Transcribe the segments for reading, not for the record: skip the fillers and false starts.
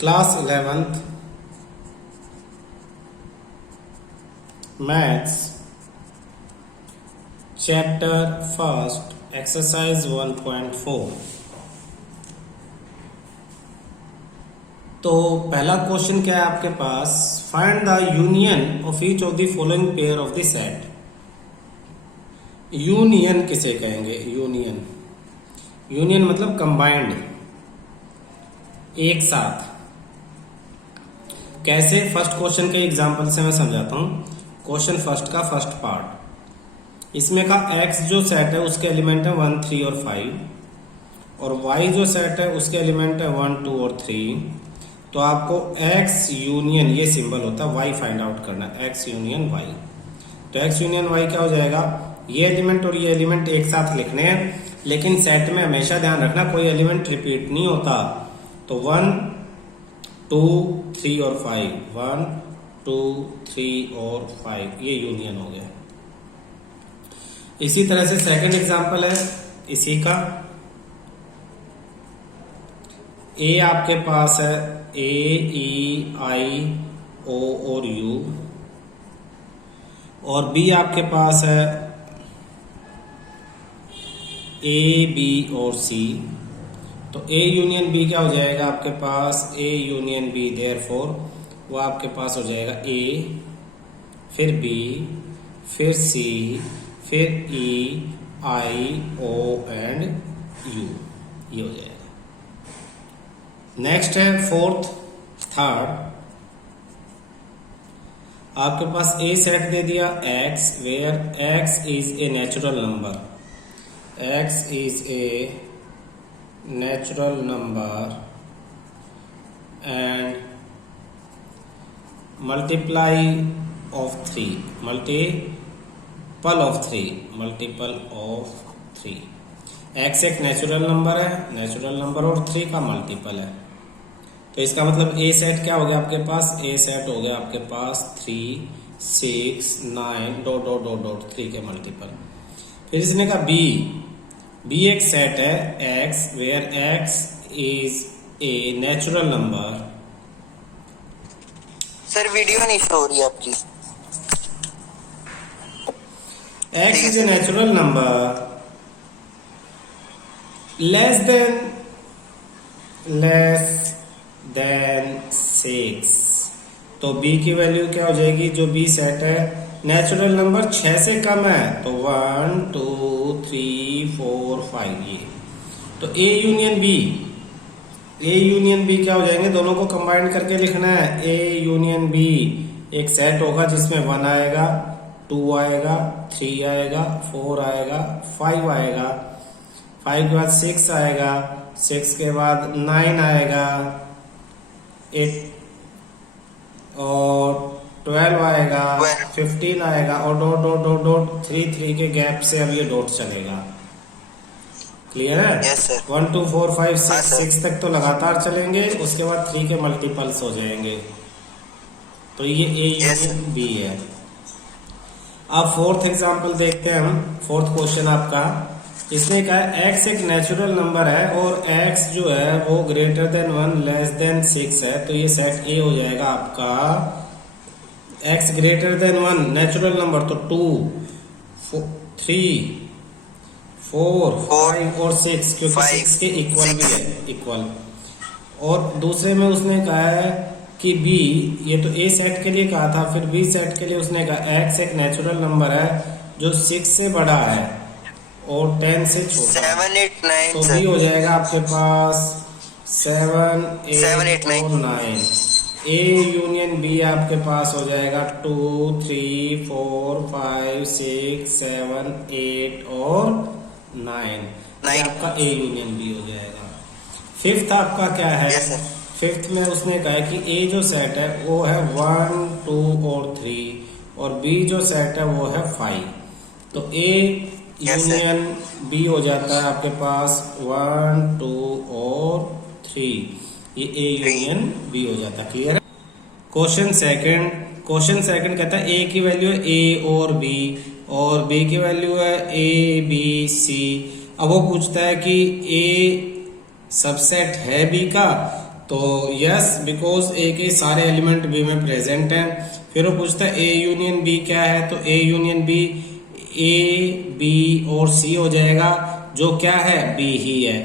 Class 11th maths chapter first exercise 1.4। तो पहला question क्या है आपके पास, find the union of each of the following pair of the set. Union किसे कहेंगे? यूनियन मतलब कंबाइंड, एक साथ। कैसे? फर्स्ट क्वेश्चन के एग्जांपल से मैं समझाता हूं। क्वेश्चन फर्स्ट का फर्स्ट पार्ट, इसमें का x जो सेट है उसके एलिमेंट है 1, 3 और 5, और y जो सेट है उसके एलिमेंट है 1, 2 और 3। तो आपको x यूनियन, ये सिंबल होता है, y फाइंड आउट करना है, x यूनियन y। तो x यूनियन y क्या हो जाएगा? ये एलिमेंट और ये एलिमेंट एक साथ लिखने हैं, लेकिन सेट में हमेशा ध्यान रखना कोई एलिमेंट रिपीट नहीं होता। तो 1, 2, 3 और 5, 1, 2, 3 और 5, ये यूनियन हो गया। इसी तरह से सेकंड एग्जांपल है इसी का। ए आपके पास है ए, ई, आई, ओ और यू, और बी आपके पास है ए, बी और सी। तो ए यूनियन बी क्या हो जाएगा आपके पास? ए यूनियन बी, देयरफॉर वो आपके पास हो जाएगा ए, फिर बी, फिर सी, फिर ई, आई, ओ एंड यू, ये हो जाएगा। नेक्स्ट है फोर्थ, थर्ड। आपके पास ए सेट दे दिया x, where x is a natural number, x is a natural number and multiply of 3, multiple of 3। x एक नेचुरल नंबर है, नेचुरल नंबर और 3 का मल्टीपल है। तो इसका मतलब ए सेट क्या हो गया आपके पास? ए सेट हो गया आपके पास 3, 6, 9 डॉट डॉट डॉट डॉट 3 के मल्टीपल। फिर इसने कहा बी एक सेट है x, where x is a natural number. Sir video नहीं शो हो रही आपकी। x is a natural number less than 6। तो b की वैल्यू क्या हो जाएगी? जो b सेट है नेचुरल नंबर 6 से कम है, तो 1, 2, 3, 4, 5 ये। तो ए यूनियन बी क्या हो जाएंगे? दोनों को कंबाइन करके लिखना है। ए यूनियन बी एक सेट होगा जिसमें 1 आएगा, 2 आएगा, 3 आएगा, 4 आएगा, 5 आएगा, 5 के बाद 6 आएगा, 6 के बाद 9 आएगा, 8 और 12 आएगा, 15 आएगा, और डॉट डॉट डॉट डॉट 3 के गैप से अब ये डॉट चलेगा। क्लियर है? Yes sir. 1, 2, 4, 5, 6 तक तो लगातार चलेंगे, उसके बाद 3 के मल्टीपल्स हो जाएंगे। तो ये ए यूनियन बी है। अब फोर्थ एग्जांपल देखते हैं हम। फोर्थ क्वेश्चन आपका, इसमें क्या है? x एक नेचुरल नंबर है और x जो है वो ग्रेटर देन 1 लेस देन 6 है। तो ये सेट ए हो जाएगा आपका x greater than 1 natural number, तो 2, 3, 4, 5 और 6, क्योंकि 6 के इक्वल भी है, इक्वल। और दूसरे में उसने कहा है कि b, ये तो a सेट के लिए कहा था, फिर b सेट के लिए उसने कहा x एक नेचुरल नंबर है जो 6 से बड़ा है और 10 से छोटा, 7, 8, 9। तो b हो जाएगा आपके पास 7, 8 और 9। ए यूनियन बी आपके पास हो जाएगा 2, 3, 4, 5, 6, 7, 8 और 9। आपका ए यूनियन बी हो जाएगा। फिफ्थ आपका क्या है? फिफ्थ में उसने कहा है कि ए जो सेट है वो है 1, 2 और 3, और बी जो सेट है वो है 5। तो ए यूनियन बी हो जाता है आपके पास 1, 2 और 3, ये ए यूनियन बी हो जाता है। क्लियर है? क्वेश्चन सेकंड कहता है ए की वैल्यू है ए और बी, और बी की वैल्यू है ए, बी, सी। अब वो पूछता है कि ए सबसेट है बी का, तो यस, बिकॉज ए के सारे एलिमेंट बी में प्रेजेंट हैं। फिर वो पूछता है ए यूनियन बी क्या है, तो A union B A B और सी हो जाएगा, जो क्या है बी ही है।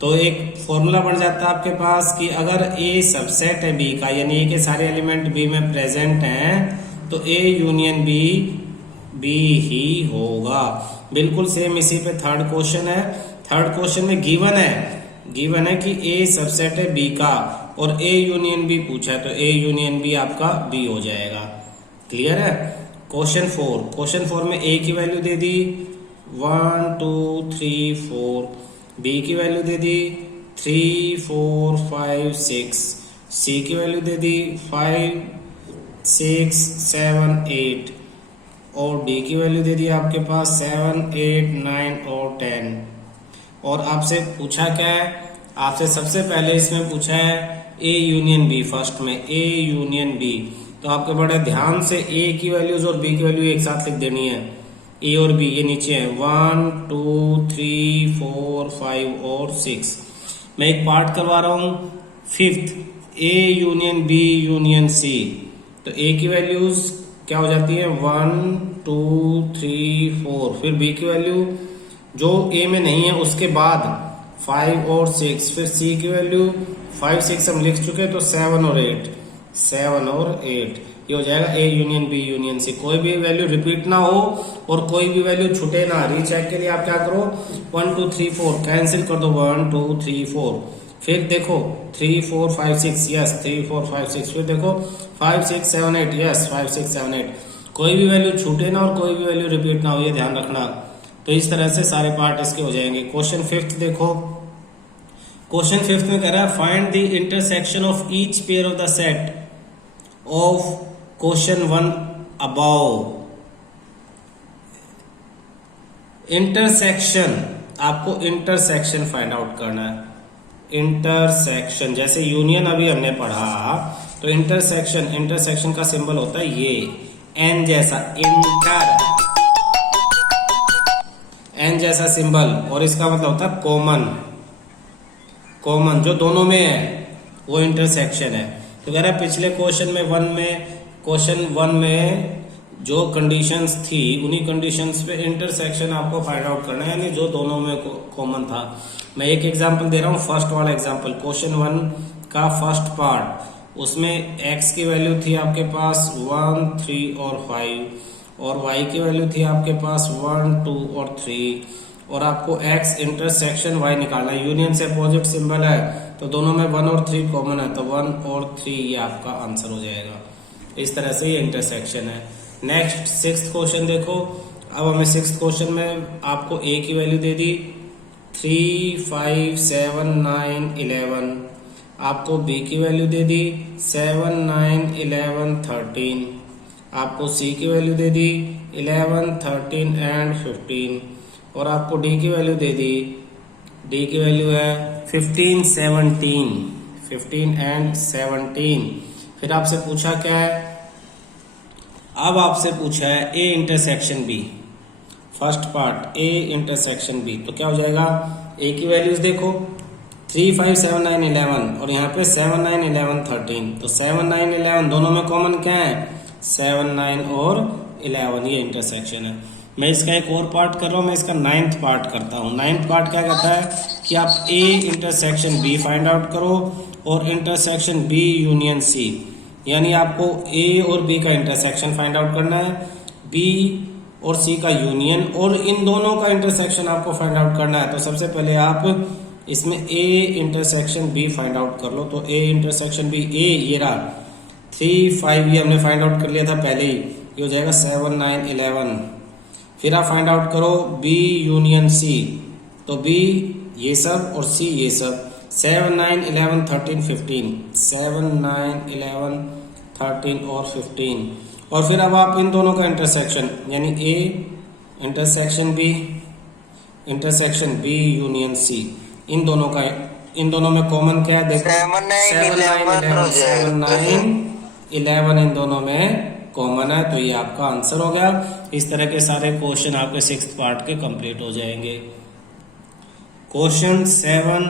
तो एक फॉर्मूला बन जाता है आपके पास कि अगर ए सबसेट है बी का, यानी ए के सारे एलिमेंट बी में प्रेजेंट हैं, तो ए यूनियन बी बी ही होगा। बिल्कुल सेम इसी पे थर्ड क्वेश्चन है। थर्ड क्वेश्चन में गिवन है कि ए सबसेट है बी का और ए यूनियन बी पूछा है, तो ए यूनियन बी आपका बी हो जाएगा। क्लियर है। क्वेश्चन 4 में ए की वैल्यू दे दी 1 2 3 4, बी की वैल्यू दे दी 3 4 5 6, सी की वैल्यू दे दी 5 6 7 8 और डी की वैल्यू दे दी आपके पास 7 8 9 और 10। और आपसे पूछा क्या है, आपसे सबसे पहले इसमें पूछा है ए यूनियन बी। फर्स्ट में ए यूनियन बी, तो आपके बड़े ध्यान से ए की वैल्यूज और बी की वैल्यू एक साथ लिख देनी है। ए और बी ये नीचे है 1 2 3 4 5 और 6। मैं एक पार्ट करवा रहा हूं। Fifth, A union B union C, तो ए की वैल्यूज क्या हो जाती है 1 2 3 4, फिर बी की वैल्यू जो ए में नहीं है उसके बाद 5 और 6, फिर सी की वैल्यू 5 6 हम लिख चुके, तो 7 और 8 ये हो जाएगा A union B union C. कोई भी वैल्यू रिपीट ना हो और कोई भी वैल्यू छूटे ना, रीचेक के लिए आप क्या करो 1 2 3 4 कैंसिल कर दो 1 2 3 4, फिर देखो 3 4 5 6, यस 3 4 5 6, फिर देखो 5 6 7 8, यस 5 6 7 8। कोई भी वैल्यू छूटे ना और कोई भी वैल्यू रिपीट ना हो, ये ध्यान रखना। तो इस तरह से सारे पार्ट इसके हो जाएंगे। क्वेश्चन 5 देखो। क्वेश्चन 5 में कह रहा है find the intersection of each pair of the set of question 1 above. Intersection, आपको इंटरसेक्शन फाइंड आउट करना है। इंटरसेक्शन जैसे यूनियन अभी हमने पढ़ा, तो इंटरसेक्शन का सिंबल होता है ये एन जैसा, एन जैसा सिंबल, और इसका मतलब होता है कॉमन जो दोनों में है वो इंटरसेक्शन है। तो कह रहा है पिछले क्वेश्चन 1 में जो कंडीशंस थी उन्हीं कंडीशंस पे इंटरसेक्शन आपको फाइंड आउट करना है, यानी जो दोनों में कॉमन था। मैं एक एग्जांपल दे रहा हूँ, फर्स्ट वाला एग्जांपल क्वेश्चन 1 का फर्स्ट पार्ट, उसमें x की वैल्यू थी आपके पास 1 3 और 5, और y की वैल्यू थी आपके पास 1 2 और 3, और आपको x इंटरसेक्शन y निकालना है। यूनियन से अपोजिट सिंबल है, तो दोनों में 1 और 3 कॉमन है, तो 1 और 3 ये आपका आंसर हो जाएगा। इस तरह से ये इंटरसेक्शन है। नेक्स्ट 6th क्वेश्चन देखो। अब हमें 6th क्वेश्चन में आपको a की वैल्यू दे दी 3 5 7 9 11, आपको b की वैल्यू दे दी 7 9 11 13, आपको c की वैल्यू दे दी 11 13 एंड 15, और आपको d की वैल्यू दे दी, d की वैल्यू है 15 एंड 17। फिर आपसे पूछा क्या है, अब आपसे पूछा है a intersection b, first part a intersection b, तो क्या हो जाएगा, a की वैल्यूज देखो 3 5 7 9 11 और यहाँ पे 7 9 11 13, तो 7 9 11 दोनों में कॉमन क्या है 7 9 और 11, ये इंटरसेक्शन है। मैं इसका एक और पार्ट कर रहा हूँ, मैं इसका 9th पार्ट करता हूँ। 9th पार्ट क्या कहता है कि आप a intersection b find out करो और इंटरसेक्शन b यूनियन c, यानी आपको a और b का इंटरसेक्शन फाइंड आउट करना है, b और c का यूनियन, और इन दोनों का इंटरसेक्शन आपको फाइंड आउट करना है। तो सबसे पहले आप इसमें a intersection b find out कर लो। तो a इंटरसेक्शन b, a ये रहा 3 5, ये हमने फाइंड आउट कर लिया था पहले ही, ये हो जाएगा 7 9 11। फिर आप फाइंड आउट करो b यूनियन c, तो b ये सब और c ये सब, 7 9 11 13 15, 7 9 11 13 और 15, और फिर अब आप इन दोनों का इंटरसेक्शन, यानी a intersection b union c, इन दोनों में कॉमन क्या है देखो 7 9 11 इन दोनों में कॉमन है, तो ये आपका आंसर हो गया। इस तरह के सारे क्वेश्चन आपके 6th पार्ट के कंप्लीट हो जाएंगे। क्वेश्चन 7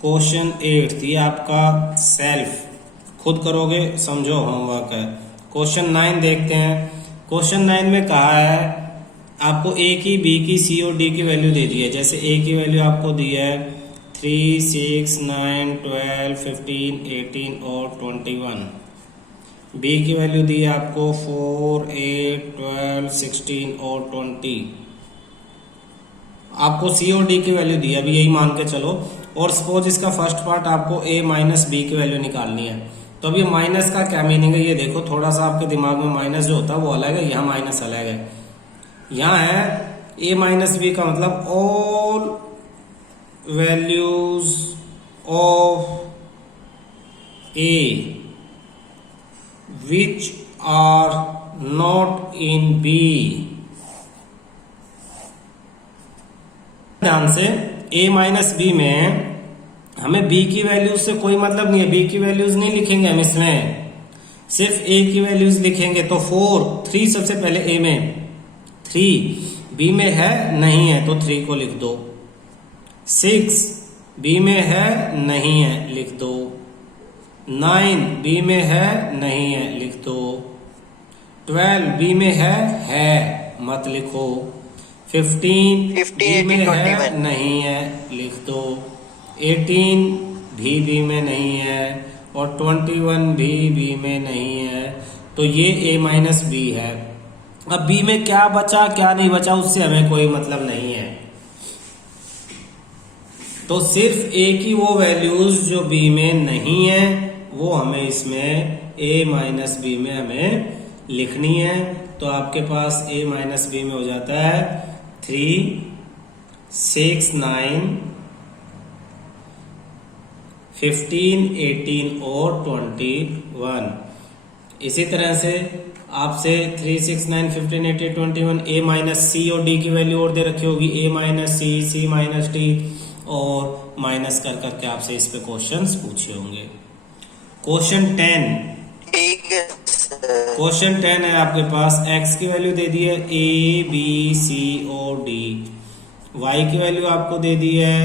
क्वेश्चन 8 ये आपका सेल्फ खुद करोगे, समझो होमवर्क है। क्वेश्चन 9 देखते हैं। क्वेश्चन 9 में कहा है आपको ए की, बी की, सी और डी की वैल्यू दे दी है। जैसे ए की वैल्यू आपको दी है 3, 6, 9, 12, 15, 18 और 21। बी की वैल्यू दी है आपको 4, 8, 12, 16 और 20। आपको सी और डी की वैल्यू दी है, अभी यही मान के चलो। और सपोज इसका फर्स्ट पार्ट आपको ए माइनस बी की वैल्यू निकालनी है। तो अभी माइनस का क्या मीनिंग है ये देखो, थोड़ा सा आपके दिमाग में माइनस जो होता है वो अलग है, यहाँ माइनस अलग है। यहाँ है ए माइनस बी का मतलब all values of A which are not in B. ध्यान से, a माइनस बी में हमें b की वैल्यूज से कोई मतलब नहीं है, b की वैल्यूज नहीं लिखेंगे हम इसमें, सिर्फ a की वैल्यूज लिखेंगे। तो 4, 3 सबसे पहले a में, 3 b में है नहीं है तो 3 को लिख दो। 6 b में है नहीं है लिख दो। 9 b में है नहीं है लिख दो। 12 b में है मत लिखो। 15 बी में है नहीं है लिख दो। 18 भी बी में नहीं है और 21 भी बी में नहीं है। तो ये a माइनस बी है। अब बी में क्या बचा क्या नहीं बचा उससे हमें कोई मतलब नहीं है। तो सिर्फ a की वो वैल्यूज जो b में नहीं है वो हमें इसमें a माइनस बी में हमें लिखनी है। तो आपके पास a माइनस बी में हो जाता है 3, 6, 9, 15, 18 और 21। इसी तरह से आपसे 3, 6, 9, 15, 18, 21 a माइनस सी और d की वैल्यू और दे रखी होगी, a minus C, C minus d और माइनस कर करके आपसे इस पे क्वेश्चंस पूछे होंगे। क्वेश्चन 10, ठीक है सर। क्वेश्चन 10 है आपके पास, x की वैल्यू दे दी है a, b, c और d। y की वैल्यू आपको दे दी है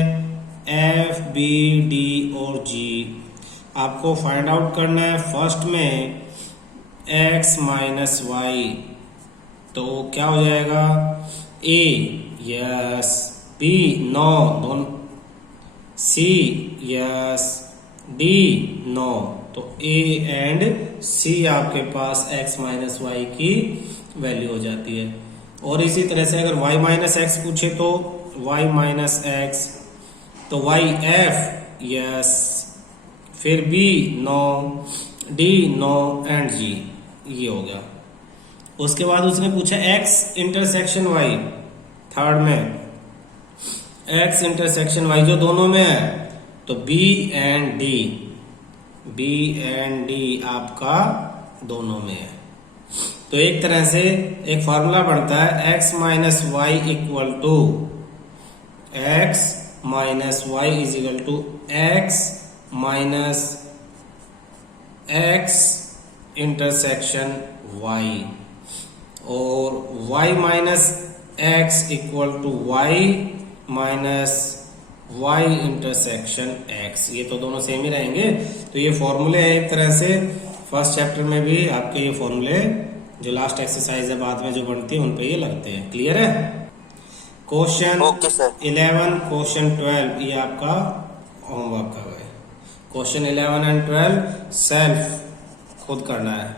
f, b, d और g। आपको फाइंड आउट करना है फर्स्ट में x माइनस वाई। तो क्या हो जाएगा, a यस, b नो दोनों, c यस, d नो। तो a एंड c आपके पास x माइनस वाई की वैल्यू हो जाती है। और इसी तरह से अगर y माइनस एक्स पूछे तो y माइनस एक्स, तो y f यस, फिर b no, d no and g, ये हो गया। उसके बाद उसने पूछा x इंटरसेक्शन y, थर्ड में x इंटरसेक्शन y जो दोनों में है, तो b एंड d आपका दोनों में है। तो एक तरह से एक फॉर्मूला बनता है x minus y equal to x minus y is equal to x minus x intersection y, और y minus x equal to y minus y intersection x। ये तो दोनों सेम ही रहेंगे। तो ये फॉर्मूले है एक तरह से, फर्स्ट चैप्टर में भी आपके ये फॉर्मूले जो लास्ट एक्सरसाइज है बाद में जो बनती है उन पे ये लगते हैं। क्लियर है। क्वेश्चन 11, क्वेश्चन 12 ये आपका होमवर्क का है। क्वेश्चन 11 एंड 12 सेल्फ खुद करना है।